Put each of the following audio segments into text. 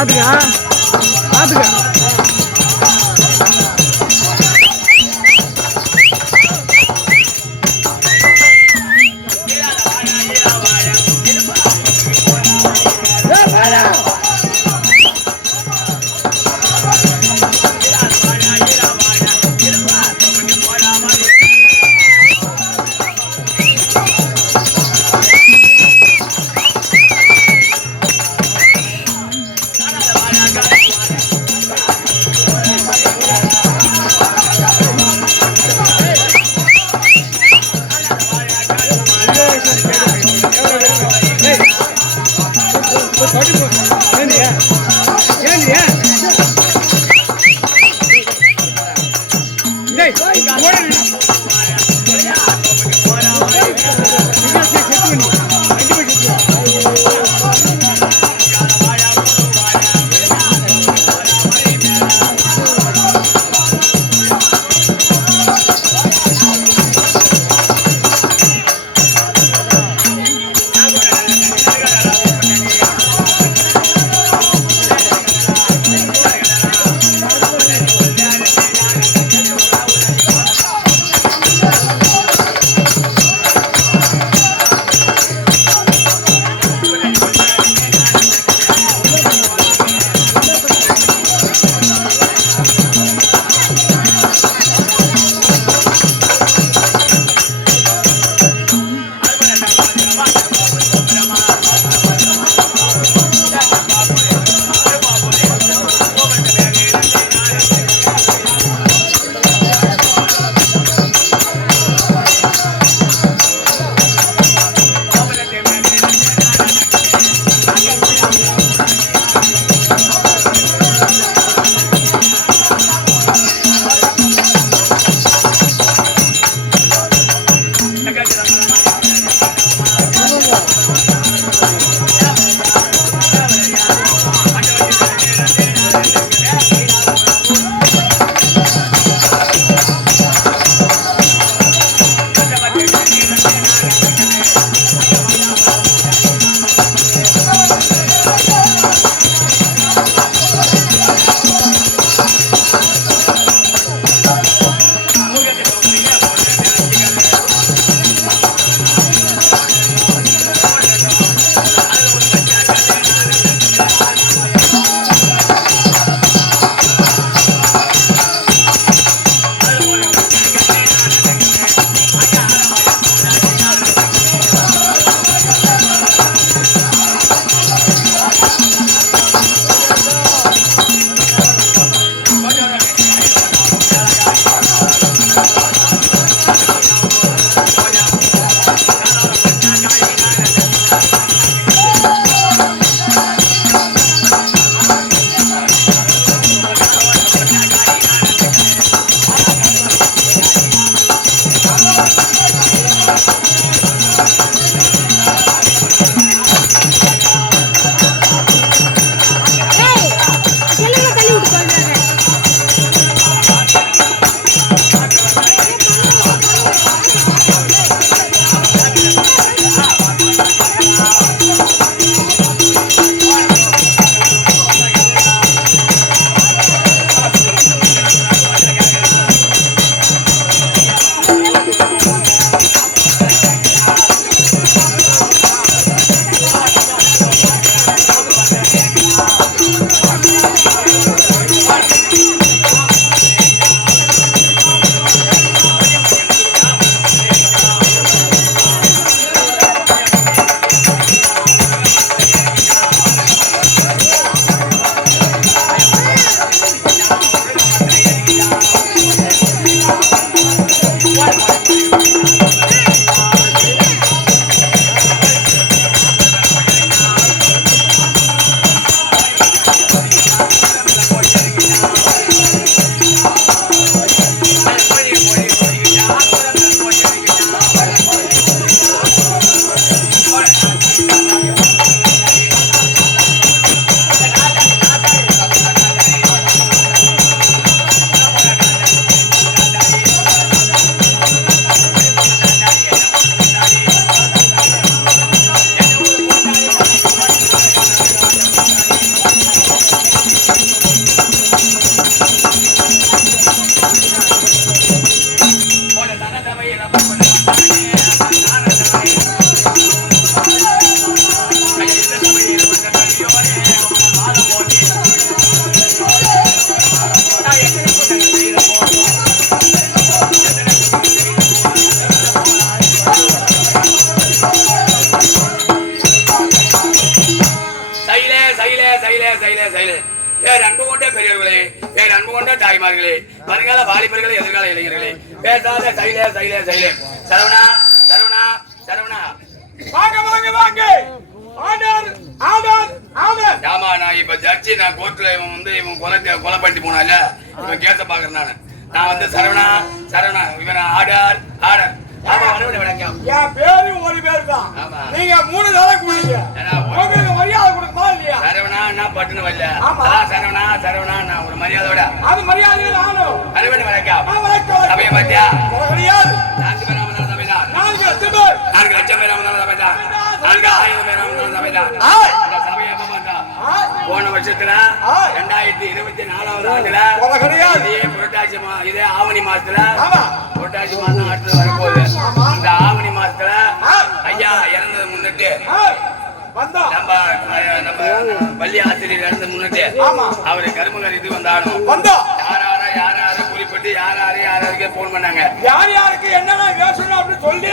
பாத்துக்க பாத்துக்க. சைலே பேர் அன்பு கொண்ட பெரியவர்களே, பேர் அன்பு கொண்ட தாய்மார்களே, வருங்கால வாலிபர்களே, எதிர்கால இளைஞர்களே, பேசாத சைலே சரவணா சரவணா சரவணா வாங்க ஆமா. நான் இப்ப ஜட்ஜி, நான் கோர்ட்ல இவன் வந்து இவன் கொலை பண்ணிட்டு போனால இவன் கேச பாக்குறேன். நான் வந்து சரவணா இவன் ஆர்டர் ஆமா. வணக்கம். என் பேரு ஒரு பேரு தான். நீங்க 3 தடவை கூடுங்க. உங்களுக்கு மரியாதை கொடுக்குமா இல்லையா? சரவணா நான் பட்டுன்னு வரல. சரவணா நான் ஒரு மரியாதையோட அது மரியாதை நானும். அரவணை வணக்கம். வணக்கம். சபையை பத்தியா? கிடையாது. 4 பேர் அமர்ந்தாலும் சபைதான். 4 லட்சம் பேர். 4 லட்சம் பேர் அமர்ந்தாலும் சபைதான். 4,000 பேர் அமர்ந்தாலும் சபைதான். இந்த சபையை எப்ப பார்த்தா? போன வருஷத்துல 2024 ஆண்டுல இதே புரட்டாசி இதே ஆவணி மாசத்துல புரட்டாசி மாசம் அடுத்து வரப்போகுது. இந்த ஆவணி மாசத்துல ஐயா இறந்தது முன்னிட்டு நம்ம பள்ளி ஆசிரியர் இறந்து முன்னிட்டு அவரு கருமகர் இது வந்தாலும் யாராரு குறிப்பிட்டு யாராருக்கே போன் பண்ணாங்க. யாருக்கு என்னென்ன வேஷம் அப்படின்னு சொல்லி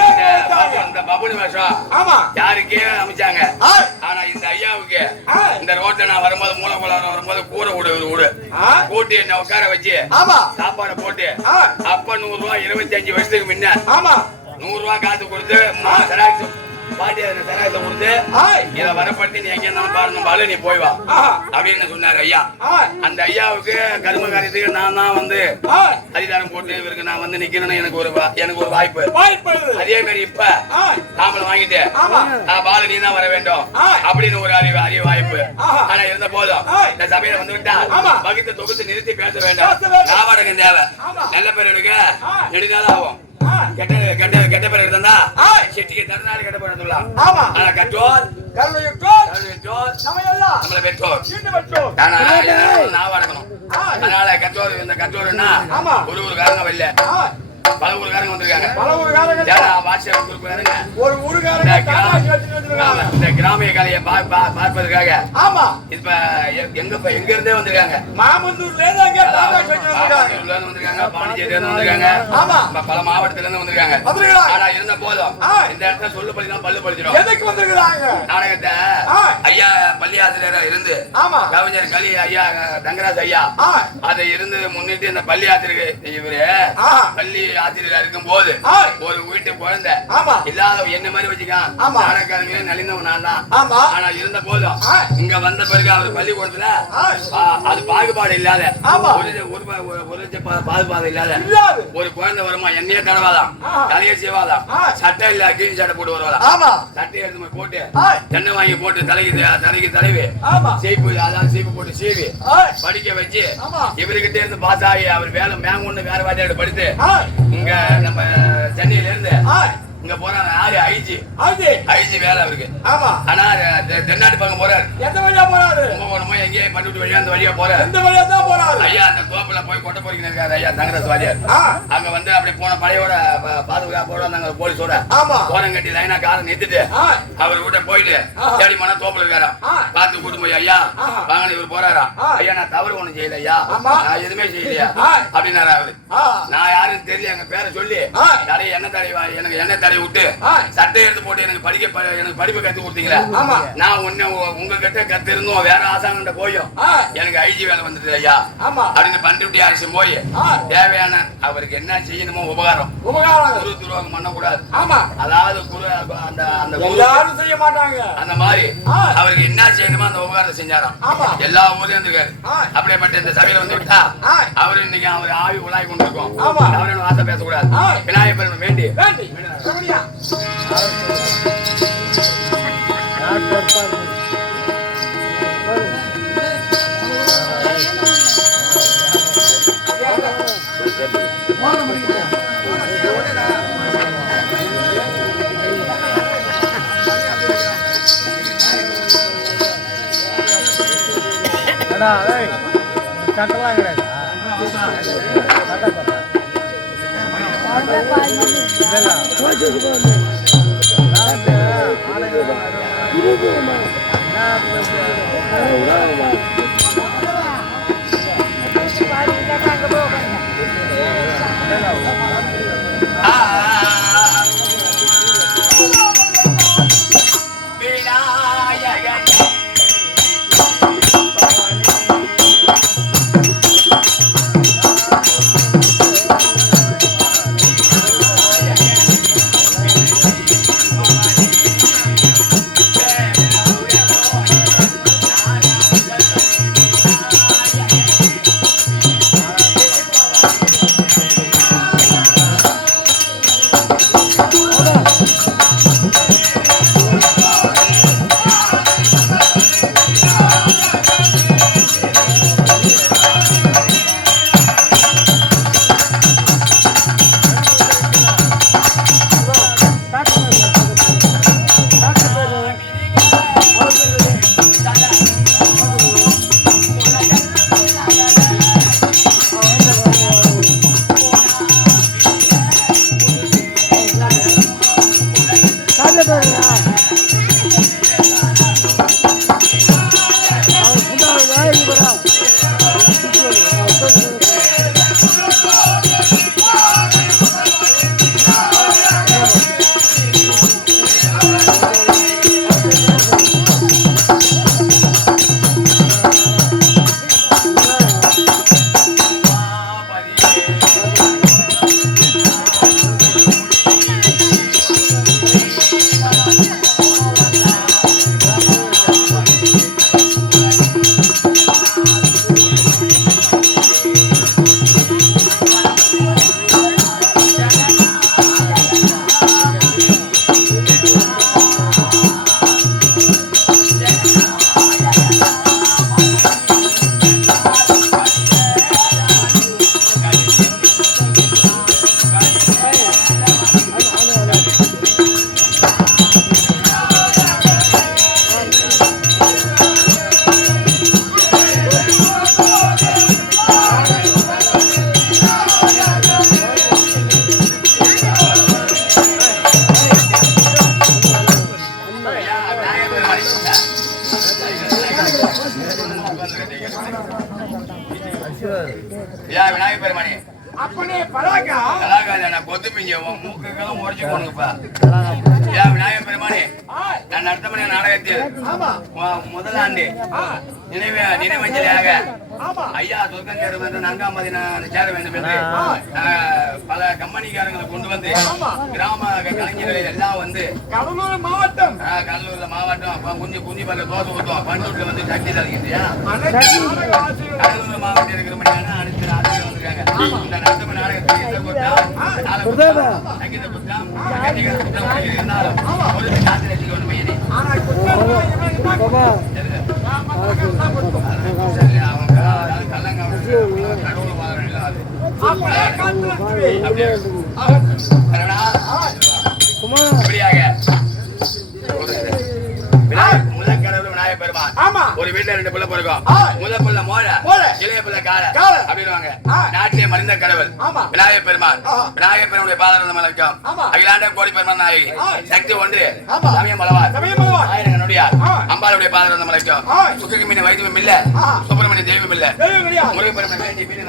இந்த பபுனி வேஷம் யாருக்கே அமைச்சாங்க. ஆனா இந்த ஐயாவுக்கு இந்த ரோட்ல நான் வரும்போது மூலகுளம் வரும்போது கூரை விடு கூட்டி என்ன உட்கார வச்சு சாப்பாடு போட்டு அப்ப 100 ரூபாய் 25 வருஷத்துக்கு முன்ன 100 ரூபாய் காசு கொடுத்து பாட்டி சராயத்தை கொடுத்து இதை வரப்படுத்தி நீ எங்க இருந்தாலும் பாரு நீ போய் வா அப்படின்னு சொன்னாரு ஐயா. அந்த ஐயாவுக்கு கரும காரியத்துக்கு நான் தான் வந்து அதிகாரம் போட்டு இவருக்கு நான் வந்து நிக்கிறேன்னு எனக்கு ஒரு வாய்ப்பு. அதே மாதிரி இப்ப தாமலை வாங்கிட்டு பாலு நீ தான் வர வேண்டும் அப்படின்னு ஒரு அறிவு வாய்ப்பு. ஆனா இருந்த போதும் இந்த சபையில வந்து விட்டா வகுத்து தொகுத்து நிறுத்தி பேச வேண்டும். காவாடகம் தேவை. நல்ல பேர் எடுக்க நெடுநாள் ஆகும். கெட்ட பேர் இருந்தா செட்டிக்கு தருநாள் கெட்ட பேர் சொல்லலாம். ஆனா கற்றோர் நம்மள பெற்றோர் நான் வடக்கணும். அதனால கற்றோர் இந்த கற்றோர்னா ஒரு காரணம் வரல, பல ஊருக்காரங்க வந்திருக்காங்க. இந்த கிராமிய கலையை பார்ப்பதற்காக இப்ப எங்க இருந்தே வந்திருக்காங்க. பாண்டிச்சேரியில இருந்து வந்திருக்காங்க. பல மாவட்டத்துல இருந்து வந்திருக்காங்க. ஆனா இருந்த போதும் இந்த இடத்துல சொல்லு பள்ளி தான் பல்லு படிச்சிடும். நாடகத்தை ஐயா பள்ளி ஆசிரியரா இருந்து கவிஞர் கலி ஐயா தங்கராஜ் ஐயா அதை இருந்து முன்னிட்டு இந்த பள்ளி ஆசிரியர் இவரு பள்ளி ஆசிரியரா இருக்கும் போது ஒரு வீட்டு குழந்தை இல்லாத என்ன மாதிரி வச்சுக்கான் நாடகாரங்களே நலிந்தவன் நான் தான். ஆனா இருந்த போதும் இங்க வந்த பிறகு அவர் பள்ளிக்கூடத்துல அது பாகுபாடு இல்லாத பாகுபாடு இல்லாத ஒரு குழந்தை வருமா என்னையே தடவாதான் தலையை செய்வாதான் சட்டை இல்ல கீழ் சட்டை போட்டு வருவாதான் சட்டை எடுத்து போட்டு எண்ணெய் வாங்கி போட்டு தலைக்கு தலைவி சீப்பு அதாவது சீப்பு போட்டு சீவி படிக்க வச்சு இவர்கிட்ட இருந்து பாஸ் ஆகி அவர் வேலை மேங்கொண்டு வேற வாத்தியாடு படித்து இங்க நம்ம சென்னையில இருந்து இங்க போறாரு யாரு ஐஜி வேலை அவருக்கு. ஆனா தென்னாட்டு பக்கம் போறாரு. எந்த வழியா போறாரு? கும்பகோணமோ எங்கேயே பண்ருட்டி வழியா அந்த வழியா போறாரு. இந்த வழியா தான் போறாரு. ஐயா அந்த தோப்புல போய் கொட்டை பொறிக்கிட்டு இருக்காரு ஐயா தங்கராஜ் வாத்தியார். அங்க வந்து அப்படி போன பழையோட பாதுகாப்போட வந்தாங்க போலீஸோட. போறங்கட்டி லைனா காரை நிறுத்திட்டு அவர் வீட்டை போயிட்டு தேடி மன தோப்புல இருக்காரா பார்த்து கூட்டு போய் ஐயா வாங்க இவர் போறாரா ஐயா நான் தவறு ஒண்ணும் செய்யல ஐயா நான் எதுவுமே செய்யலையா அப்படின்னாரு அவரு. நான் யாருன்னு தெரியல எங்க பேரை சொல்லி யாரையும் எண்ணெய் தடை விட்டு சட்டை எடுத்து போட்டு எனக்கு படிப்பு கத்து கொடுத்தீங்களா நான் உங்க கிட்ட கத்து இருந்தோம் வேற ஆசாங்கிட்ட போயும் எனக்கு ஐஜி வேலை வந்துட்டு ஐயா அப்படின்னு பண்ருட்டி அரசு போய் தேவையான அவருக்கு என்ன செய்யணுமோ உபகாரம் குரு துரோகம் பண்ணக்கூடாது. அதாவது குரு அந்த செய்ய மாட்டாங்க அந்த மாதிரி அவருக்கு என்ன செய்யணுமோ அந்த உபகாரத்தை செஞ்சாராம். எல்லா ஊர்லயும் இருக்காரு. அப்படியேப்பட்ட இந்த சபையில வந்து விட்டா அவரு இன்னைக்கு அவர் ஆவி உலாய் கொண்டிருக்கோம். அவரு ஆசை பேசக்கூடாது. விநாயகர் வேண்டி கட்டலாம் கிடையாது. விநாயகர் பெருமானி அப்பனே பலாக்கா கொத்து பிஞ்ச மூக்குகளும் உடச்சு போனுங்கப்பா. விநாயகர் பெருமானி நான் அடுத்த மணி நாடகத்தில் முதலாண்டு நினைவஞ்சலியாக ஐயா சொர்க்கம் சேர வேண்டும், நன்காமதி சேர வேண்டும் என்று பல கம்பெனிக்காரங்களை கொண்டு வந்து கிராம கலைஞர்கள் எல்லாம் வந்து கடலூர் மாவட்டம் குஞ்சு பல்ல தோசை ஊற்றுவோம். பண்டூர்ல வந்து சக்தி தலைக்கிறியா கடலூர் மாவட்டம் இருக்கிற மணியான அனைத்து நாடகம் வந்திருக்காங்க. இந்த நடத்தம நாடகத்தில் சங்கீத புத்தகம் இருந்தாலும் ஒரு காத்து ரசிக்க ஒன்று மையனே ஒரு வீட்டுல 2 பிள்ளை பிறக்கும். முதல் பிள்ளை மோழ, இளைய பிள்ளை கால அப்படின்வாங்க. நாட்டிலே மனித கடவுள் விநாயகர் பெருமான். விநாயகர் பெருமானுடைய பாதரதம் வழக்கம். அகிலாண்ட கோடி பெருமான் நாயகி சக்தி ஒன்று சமயம் பலவார் ஆயிரங்கனுடையார் அம்பாளுடைய பாதரதம் வழக்கம். சுக்கு மீன் வைத்தியம் இல்ல, சுப்பிரமணிய தெய்வம் இல்ல, முருகப்பெருமான் வேண்டி மீன்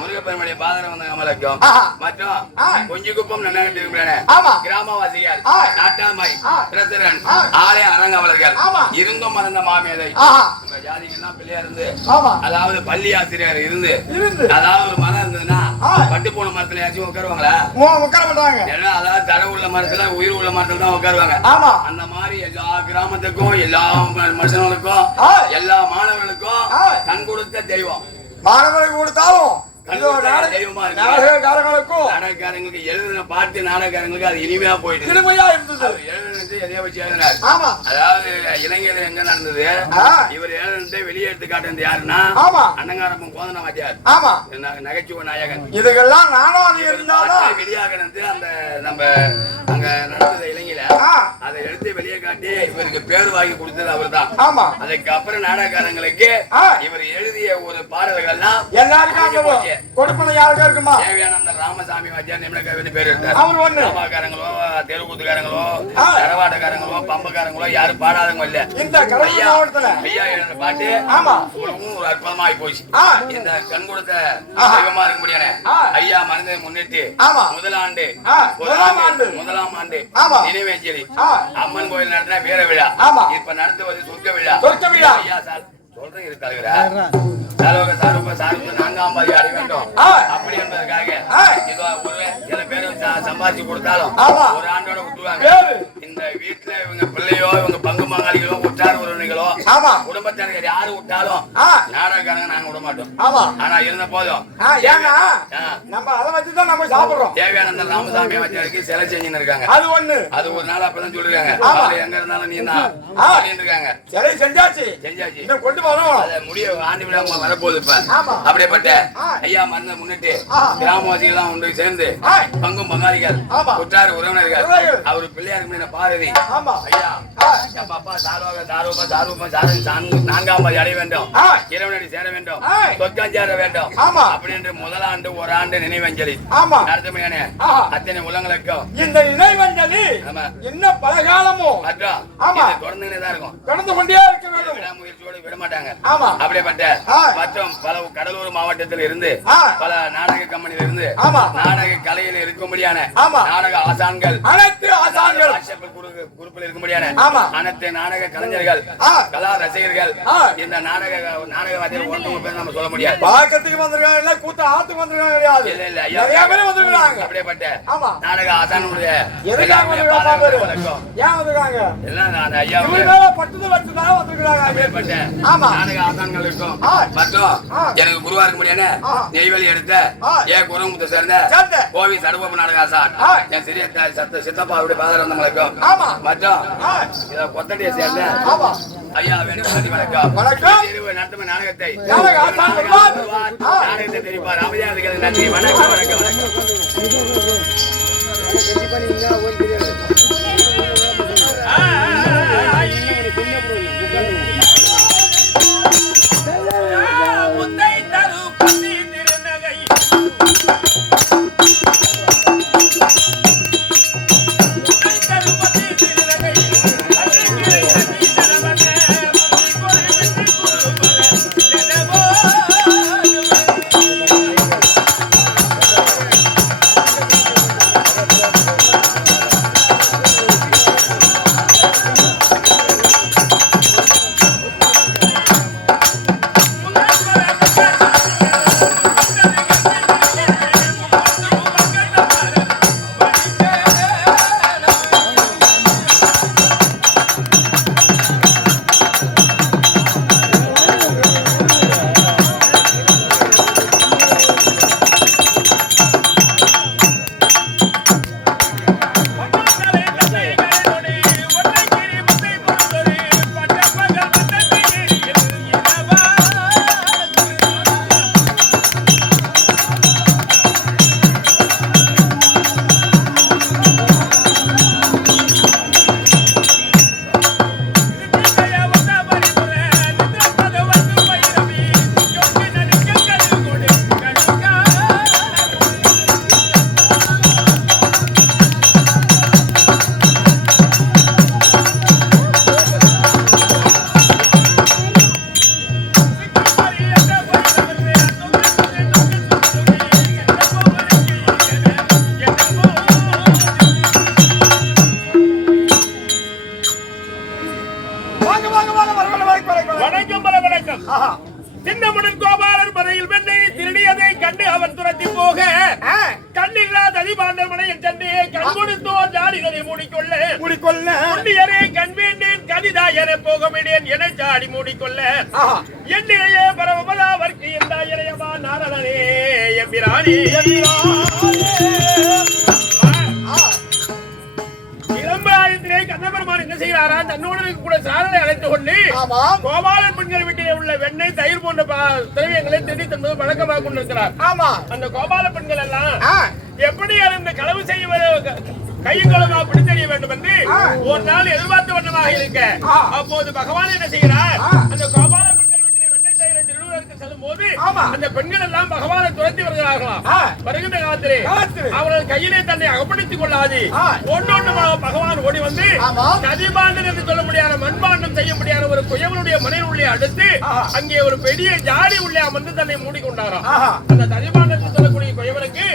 முருகப்பெருமானுடைய பாதரதம் அமலக்கம் மற்றும் கொஞ்சிக்குப்பம் கிராமவாசிகள் நாட்டாமை பிரசிரன் ஆலய அரங்காவலர்கள் இருந்தும் மறந்த மாமேதை ஜாதிகள்லாம் பிள்ளையா இருந்து அதாவது பள்ளி ஆசிரியர் இருந்து அதாவது ஒரு மரம் இருந்ததுன்னா பட்டு போன மரத்துல யாச்சும் உட்காருவாங்களா? உட்கார மாட்டாங்க. ஏன்னா அதாவது தடை உள்ள மரத்துல உயிர் உள்ள மரத்துல தான் உட்காருவாங்க. அந்த மாதிரி எல்லா கிராமத்துக்கும் எல்லா மனுஷங்களுக்கும் எல்லா மாணவர்களுக்கும் கண் கொடுத்த தெய்வம். மாணவர்களுக்கு கொடுத்தாலும் நாடகக்காரங்களுக்கு எழுதின பாட்டு நாடகக்காரங்களுக்கு அது இனிமையா போயிட்டு அதாவது இளைஞர் எங்க நடந்தது இவர் எழுதினதை வெளியே எடுத்து காட்டுறது யாருன்னா அன்னங்காரப்பன் கோதன வாத்தியார் நகைச்சுவை நாயகன். இதுக்கெல்லாம் நானும் வெளியாகினது அந்த நம்ம அங்க நடந்தது இளைஞர அதை எடுத்து வெளியே காட்டி இவருக்கு பேர் வாங்கி கொடுத்தது அவர் தான். அதுக்கப்புறம் நாடகக்காரங்களுக்கு இவர் எழுதிய ஒரு பாடல்கள்லாம் எல்லாருக்கும் கொடுப்பன யாருக்கா இருக்குமா? தேவையான ராமசாமி வாத்தியார் நிமிடக்காரன்னு பேர் எடுத்தார். அவர் ஒண்ணு ராமக்காரங்களோ தெருக்கூத்துக்காரங்களோ கரவாட்டக்காரங்களோ பம்பக்காரங்களோ யாரும் பாடாதவங்க இல்ல. இந்த மாவட்டத்துல ஐயா எழுதின பாட்டு காட்டி உலகம் ஒரு அற்புதமாய் போச்சு. இந்த கண் கொடுத்த தெய்வமா இருக்க முடியாது. ஐயா மறந்ததை முன்னிட்டு முதலாம் ஆண்டு நினைவேஞ்சலி அம்மன் கோயில் நடத்தின வீர விழா, இப்ப நடத்துவது சொர்க்க விழா. ஐயா சார் சொல்றேன் இரு தலைவரா, நான்காம் பாதி அடைய வேண்டும் அப்படி என்பதற்காக சில பேரும் சம்பாதிச்சு கொடுத்தாலும் ஒரு ஆண்டோட விட்டுருவாங்க. இந்த வீட்டுல இவங்க பிள்ளையோ இவங்க பங்கு பங்காளிகளோ உற்றார் உறவினர்களோ குடும்பத்தினர் யாரு விட்டாலும் நாடகக்காரங்க நாங்க விட மாட்டோம். ஆனா இருந்த போதும் நம்ம அதை வச்சுதான் நம்ம சாப்பிடுறோம். தேவையான ராமசாமி வச்சு சிலை செஞ்சுன்னு இருக்காங்க. அது ஒரு நாள் அப்பதான் சொல்லிருக்காங்க, எங்க இருந்தாலும் நீ தான் இருக்காங்க. சிலை செஞ்சாச்சு கொண்டு போறோம். அதை முடிய ஆண்டு விழா வரப்போகுது. இப்ப அப்படியேப்பட்ட ஐயா மறந்த முன்னிட்டு கிராமவாசிகள் ஒன்று சேர்ந்து பங்கும் பங்காளிகள் உற்றார் உறவினர்கள் அவரு பிள்ளையாருக்கு முன்ன பாரதி ஐயா அப்பா நான்காம் பாதி அடைய வேண்டும், இறைவனடி சேர வேண்டும், சொர்க்கம் சேர வேண்டும் அப்படின்னு முதலாண்டு ஒரு ஆண்டு நினைவஞ்சலி நடத்தமையான அத்தனை உள்ளங்களுக்கும் இந்த நினைவஞ்சலி இன்னும் பல காலமும் தொடர்ந்துதான் இருக்கும், தொடர்ந்து கொண்டே இருக்க வேண்டும். விடாமுயற்சியோடு விட மாட்டாங்க. அப்படிப்பட்ட மற்றும் பல கடலூர் மாவட்டத்தில் இருந்து பல நாடக கம்பெனியில இருந்து நாடக கலையில் இருக்கும்படியான நாடக ஆசான்கள் குரூப்பில் இருக்கும்படியான அனைத்து நாடக கலைஞர்கள் கலா ரசிகர்கள் இந்த நாடக வாத்தியார் ஒன்று பேர் நம்ம சொல்ல முடியாது. பாக்கத்துக்கு வந்திருக்காங்க, கூட்ட ஆத்துக்கு வந்திருக்காங்க. இல்ல இல்ல ஐயா அப்படிப்பட்ட நாடக ஆசானுடைய எல்லாம் அந்த ஐயா பட்டு வச்சுதான் வந்திருக்காங்க. அப்படிப்பட்ட நாடக ஆசான்கள் இருக்கும் மற்றும் எனக்கு குருவா இருக்க முடியாது நெய்வேலி எடுத்த ஏன் குருமுத்த சேர்ந்த கோவி சடுபப்பு நாடக ஆசான் என் சிறிய சித்தப்பாவுடைய பாதர் வந்தவங்களுக்கும் மற்றும் கொத்தடியை சேர்ந்த ஐயா வேணும் வணக்கம். நடத்தும் நாடகத்தை தெரிவிப்பார் அமைதியாக நன்றி. வணக்கம் வணக்கம் வணக்கம். சின்னமுடன் கோபாலர் மனையில் வெண்ணை திருடியதை கண்டு அவர் துரத்தி போக கண்ணில்லாத அதிபாண்டர் மனையில் சென்று கண் கொடுத்தோர் ஜாடிகளை மூடிக்கொள்ள புண்ணியரே கண் வேண்டேன் கதிதாயரை போக விடேன் என ஜாடி மூடிக்கொள்ள என்னையே பரவலாவர்க்கு எந்தாயரையமா நாரணனே எம்பிராணி இளம்பிராயத்திலே கண்ணபெருமான் என்ன செய்கிறாரா தன்னோடு கூட சாதனை அழைத்துக் கொண்டு கோபாலன் பெண்கள் வீட்டிலே உள்ள வெண்ணெய் தயிர் போன்ற திரவியங்களை திருடி தன்பது வழக்கமாக கொண்டிருக்கிறார். அந்த கோபால பெண்கள் எல்லாம் எப்படி இந்த களவு செய்ய கையங்களமா பிடித்தறிய வேண்டும் என்று ஒரு நாள் எதிர்பார்த்த வண்ணமாக இருக்க அப்போது பகவான் என்ன செய்கிறார் அந்த கோபால பெண்கள் வீட்டிலே வெண்ணெய் தயிரை திருடுவதற்கு அழைத்து செல்லும் போது அந்த பெண்கள் எல்லாம் பகவானை துரத்தி வருகிறார்களாம். வருகின்ற காலத்திலே அவர்கள் கையிலே தன்னை அகப்படுத்திக் கொள்ளாது ஒன்னொன்று பகவான் ஓடி வந்து நதிபாண்டன் என்று சொல்ல முடியாத மண்பாண்டம் செய்ய முடியாத ஒரு குயவனுடைய மனையில் உள்ளே அடுத்து அங்கே ஒரு பெரிய ஜாடி உள்ளே அமர்ந்து தன்னை மூடிக்கொண்டாராம். அந்த நதிபாண்டன் என்று சொல்லக்கூடிய குயவனுக்கு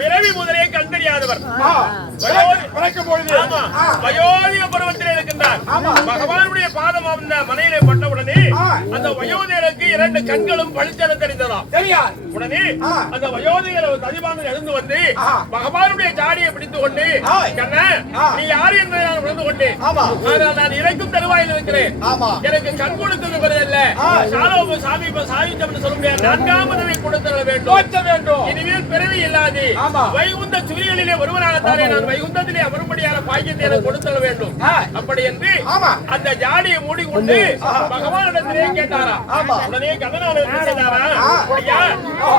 பிறவி முதலே கண்டறியாதவர் வயோதிக பருவத்திலே இருக்கின்றார். பகவானுடைய பாதம் அந்த மனையிலே பட்டவுடனே அந்த வயோதிகருக்கு 2 கண்களும் பளிச்சென தெரிந்ததாம். உடனே அந்த வயோதிகர் நதிபாண்டன் எழுந்து வந்து பகவானுடைய ஜாடியை பிடித்துக் கொண்டு கண்ணா நீ யார் என்பதை நான் உணர்ந்து கொண்டேன். ஆனால் நான் இறக்கும் தருவாயில் இருக்கிறேன். எனக்கு கண் கொடுத்தது அல்ல சாமித்தம் சொல்ல முடியாது. 4ஆம் பதவி கொடுத்தர வேண்டும். இனிமேல் பிறவி இல்லாது வைகுந்த சுரிகளிலே ஒருவராகத்தானே நான் வைகுந்தத்திலே அமரும்படியான பாக்கியத்தை எனக்கு கொடுத்தர வேண்டும். அப்படி என்று அந்த ஜாடியை மூடிக்கொண்டு பகவானிடத்திலே கேட்டாரா. உடனே கண்ணனார் என்ன செய்தாரா, ஐயா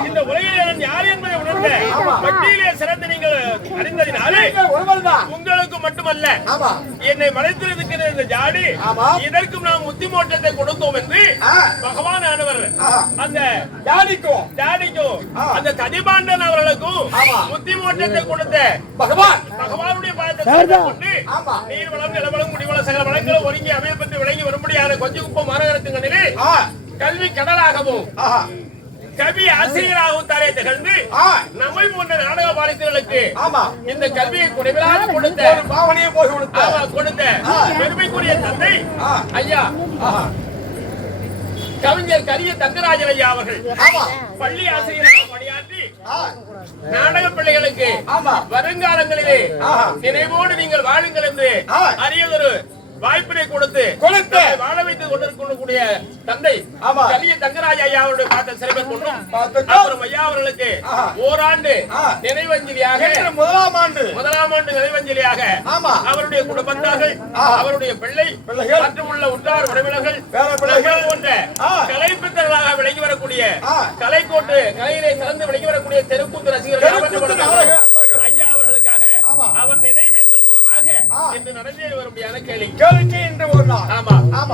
இந்த உலகிலே நான் யார் என்பதை உணர்ந்த பட்டியலே சிறந்து நீங்கள் அறிந்ததினாலே உங்களுக்கு மட்டுமல்ல என்னை மறைத்திருக்கிற இந்த ஜாடி இதற்கும் நாம் முத்தி மோட்சத்தை கொடுத்தோம் என்று பகவான் ஆனவர் அந்த ஜாடிக்கும் அந்த ததிபாண்டன் அவர்களுக்கும் முத்தி மோட்சத்தை கொடுத்த பகவானுடைய பாதத்தை கொண்டு நீர் வளம் நிலவளம் முடிவளம் சகல வளங்களும் ஒருங்கி அமையப்பட்டு விளங்கி வரும்படியான கொஞ்சம் குப்பம் மாநகரத்துங்களிலே கல்வி கடலாகவும் கல்வி ஆசிரியராகவும் தாரே திகழ்ந்து நம்மை போன்ற நாடக பாலித்தர்களுக்கு இந்த கல்வியை குறைவில்லாத கொடுத்த பெருமைக்குரிய தந்தை ஐயா கவிஞர் கரிய தங்கராஜன் ஐயா அவர்கள் பள்ளி ஆசிரியராக பணியாற்றி நாடக பிள்ளைகளுக்கு வருங்காலங்களிலே நினைவோடு நீங்கள் வாழுங்கள் என்று அரியதொரு வாய்ப்பினை கொடுத்து வாழ வைத்துக் கொண்டிருக்கக்கூடிய தந்தை கலிய தங்கராஜ ஐயா அவருடைய பார்த்த சிறப்பை கொண்டும் அப்புறம் ஐயா அவர்களுக்கு ஓராண்டு நினைவஞ்சலியாக முதலாம் ஆண்டு நினைவஞ்சலியாக அவருடைய குடும்பத்தார்கள் அவருடைய பிள்ளை மற்றும் உள்ள உற்றார் உறவினர்கள் போன்ற கலைப்பித்தர்களாக விளங்கி வரக்கூடிய கலைக்கோட்டு கலையிலே சிறந்து விளங்கி வரக்கூடிய தெருக்கூத்து ரசிகர்கள் ஐயா அவர்களுக்காக அவர் நினைவேந்தல் மூலமாக இன்று நடந்தேறி வரும்படியான கேளிக்கை என்று ஒரு நாள்.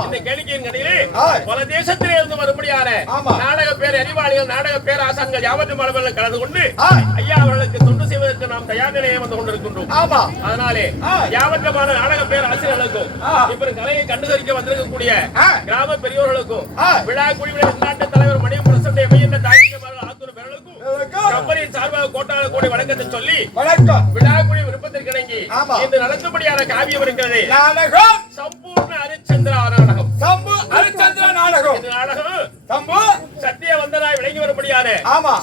இந்த கேளிக்கையின் கடையிலே பல தேசத்திலே இருந்து வரும்படியான நாடக பேர் அறிவாளிகள் நாடக பேர் ஆசான்கள் யாவற்றும் அளவில் கலந்து கொண்டு ஐயா அவர்களுக்கு தொண்டு செய்வதற்கு நாம் தயார் நிலையை வந்து கொண்டிருக்கின்றோம். அதனாலே யாவற்றமான நாடக பேர் ஆசிரியர்களுக்கும் இப்ப கலையை கண்டுகரிக்க வந்திருக்கக்கூடிய கிராம பெரியோர்களுக்கும் விழா குழுவினர் நாட்டு தலைவர் மணியம் பிரசண்டை என்ற தாய்மார்கள் ஆத்தூர் பேர்களுக்கும் கம்பெனியின் சார்பாக கோட்டான கோடி வணக்கத்தை சொல்லி விழா குழு விருப்பத்திற்கு இணங்கி இன்று நடத்தும்படியான காவியம் இருக்கிறது. நாடகம் சம்பூர்ண ஹரிச்சந்திரா நாடகம். ஹரிச்சந்திரா நாடகம். இந்த நாடகம் சத்திய வந்தனாய் விளங்கி வரும்படியான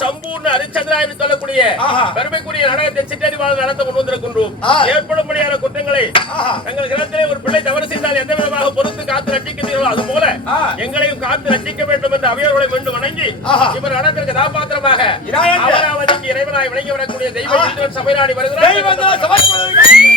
சம்பூர்ண ஹரிச்சந்திரா என்று சொல்லக்கூடிய பெருமைக்குரிய நாடகத்தை சிற்றறிவாளர் நடத்த கொண்டு வந்திருக்கின்றோம். ஏற்படும்படியான குற்றங்களை தங்கள் கிரகத்திலே ஒரு பிள்ளை தவறு செய்தால் எந்த விதமாக பொறுத்து காத்து ரட்சிக்கிறீர்களோ அது போல எங்களையும் காத்து ரட்சிக்க வேண்டும் என்று அவையோர்களை மீண்டும் வணங்கி இவர் நடத்திற்கு கதாபாத்திரமாக அமராவதிக்கு இறைவனாய் விளங்கி வரக்கூடிய தெய்வ சபைநாடி வருகிறார்.